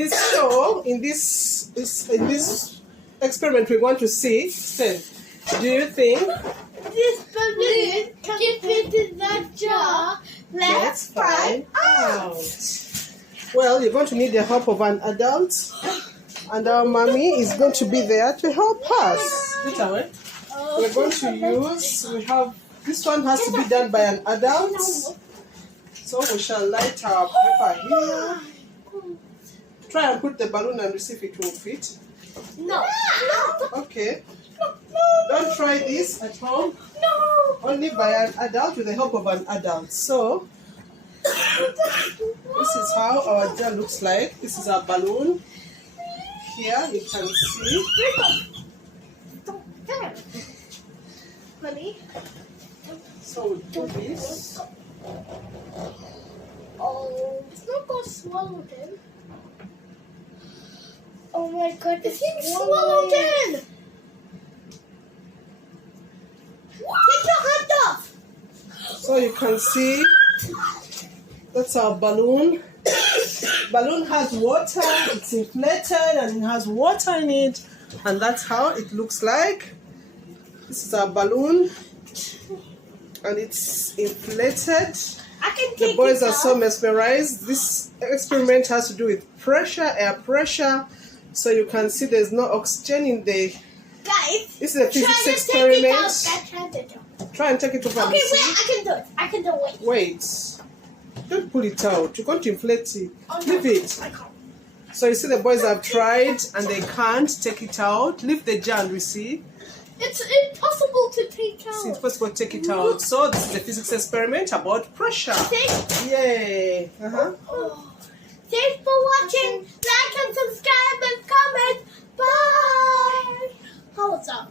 this show, in this experiment, we want to see. Do you think This balloon can fit in the jar. Let's find out. Well, you're going to need the help of an adult, and our mommy is going to be there to help us. We're going to use, this one has to be done by an adult. So we shall light our paper here. Try and put the balloon and see if it will fit. No. Okay. Don't try this at home. No. Only by an adult with the help of an adult. So, this is how our jar looks like. This is our balloon. Here you can see. Mommy. So we do this. Oh, it's not going to swallow him. Oh my god, it's being swallowed in! Take your hand off! So you can see, that's our balloon. Balloon has water, it's inflated and it has water in it. And that's how it looks like. This is our balloon. And it's inflated. I can take The boys it are so mesmerized. This experiment has to do with pressure, air pressure. So you can see there's no oxygen in the... Guys, this is a physics experiment. Try and take it over. Okay, wait, I can do it. I can do it. Wait. Don't pull it out. You're going to inflate it. Leave it. I can't. So you see the boys have tried and they can't take it out. Leave the jar and we see. It's impossible to take out. See, first we'll take it out. So this is a physics experiment about pressure. Yay. Thanks for watching. Like and subscribe and comment. Bye. How was that?